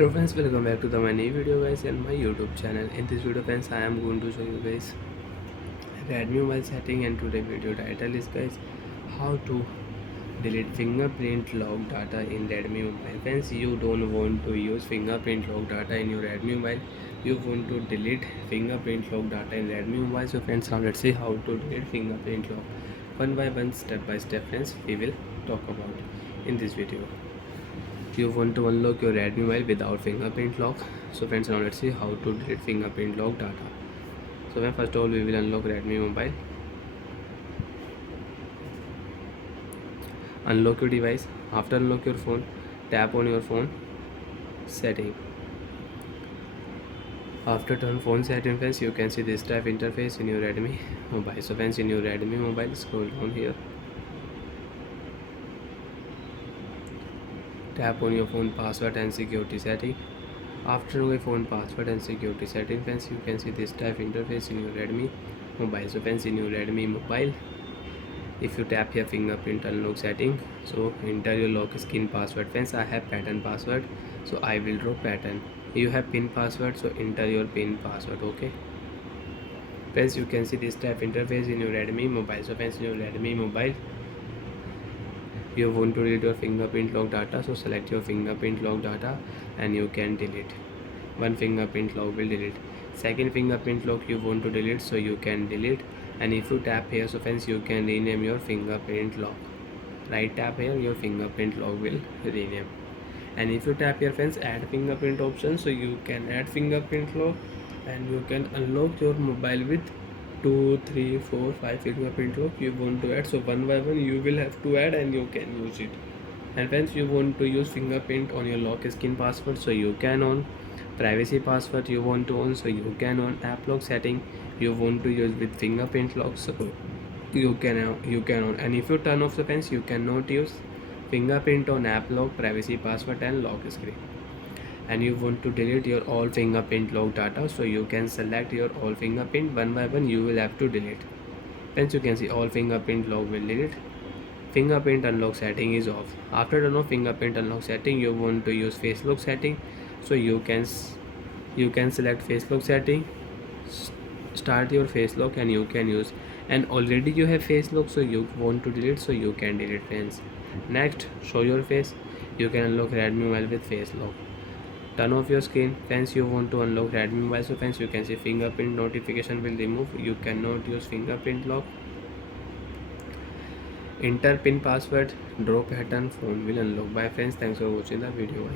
Hello friends, welcome back to my new video guys and my YouTube channel. In this video friends, I am going to show you guys Redmi mobile setting, and today video title is guys how to delete fingerprint lock data in Redmi mobile. Friends, you don't want to use fingerprint lock data in your Redmi mobile. You want to delete fingerprint lock data in Redmi mobile. So friends, now let's see how to delete fingerprint lock. One by one, step by step friends, we will talk about in this video. You want to unlock your Redmi mobile without fingerprint lock. So friends, now let's see how to delete fingerprint lock data. So when first of all we will unlock Redmi mobile. Unlock your device. After unlock your phone, tap on your phone setting. After turn phone setting friends, you can see this type interface in your Redmi mobile. So friends, in your Redmi mobile, scroll down here, tap on your phone password and security setting. After your phone password and security setting friends, you can see this type interface in your Redmi mobile. So friends, in your Redmi mobile, if you tap here fingerprint unlock setting, so enter your lock screen password. Friends, I have pattern password, so I will draw pattern. You have pin password, so enter your pin password. Okay friends, you can see this type interface in your Redmi mobile. So friends, in your Redmi mobile, you want to delete your fingerprint lock data, so select your fingerprint lock data and you can delete. One fingerprint lock will delete. Second fingerprint lock you want to delete, so you can delete. And if you tap here, so friends, you can rename your fingerprint lock. Right tap here, your fingerprint lock will rename. And if you tap here friends, add fingerprint option, so you can add fingerprint lock and you can unlock your mobile with 2, 3, 4, 5 fingerprint lock you want to add. So one by one you will have to add and you can use it. And friends, you want to use fingerprint on your lock screen password, so you can on. Privacy password you want to on, so you can on. App lock setting you want to use with fingerprint lock, so you can on. And if you turn off the friends, you cannot use fingerprint on app lock, privacy password and lock screen. And you want to delete your all fingerprint lock data, so you can select your all fingerprint. One by one you will have to delete. Friends, you can see all fingerprint lock will delete. Fingerprint unlock setting is off. After turn off fingerprint unlock setting, you want to use face lock setting, so you can select face lock setting, start your face lock and you can use. And already you have face lock, so you want to delete, so you can delete friends. Next, show your face. You can unlock Redmi mobile with face lock. Turn off your screen. Friends, you want to unlock Redmi mobile, so friends, you can see fingerprint notification will remove. You cannot use fingerprint lock. Enter pin password, draw pattern, phone will unlock. Bye friends, thanks for watching the video.